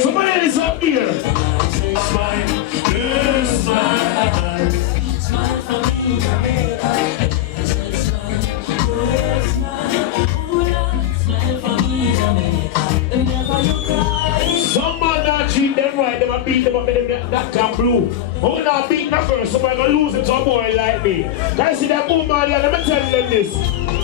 Somebody is up here. Smile, smile. Smile for me, Jamaica. Smile for me, Jamaica. Whenever you cry. Some man not treat them right, them a beat them up in them that can blue. Who not beat them first, somebody gonna lose it to a boy like me. Can I see that woman here? Let me tell them this.